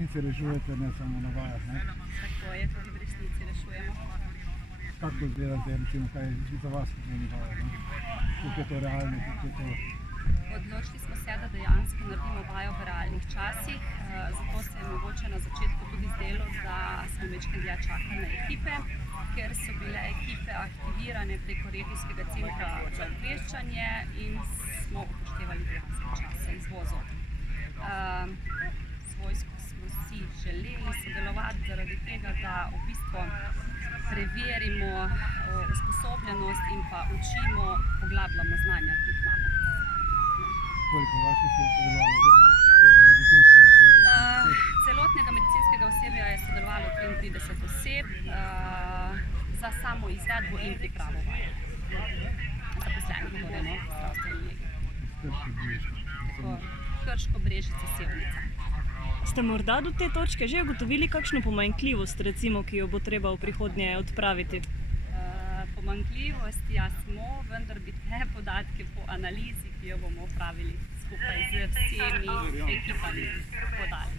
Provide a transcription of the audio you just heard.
resnici rešujete, ne samo na vajah, ne? Tako je, tudi v resnici rešujemo. Kako izgleda zdaj, recimo, kaj za vas pomeni vaja, ne? Koliko je to realno, koliko je to... Odločili smo se, da dejansko naredimo vajo v realnih časih, zato se je mogoče na začetku tudi zdelo, da smo večkrat dlje čakali na ekipe, ker so bile ekipe aktivirane preko regijskega centra za obveščanje in smo upoštevali dejanske čase izvozov. S vojsko smo si želeli sodelovati zaradi tega, da v bistvu preverimo usposobljenost in pa učimo, poglabljamo znanja, ki jih imamo. Koliko vaših je sodelovalo oziroma celega medicinskega osebja? Celotnega medicinskega osebja je sodelovalo 33 oseb za samo izvedbo in pripravo vaje. Zaposlenih, torej, no, zdravstveni negi. Krško, Brežice, Sevnica. Ste morda do te točke že ugotovili kakšno pomanjkljivost, recimo, ki jo bo treba v prihodnje odpraviti? Pomanjkljivost, ja, smo, vendar bi te podatke po analizi, ki jo bomo opravili skupaj z vsemi ekipami, podali.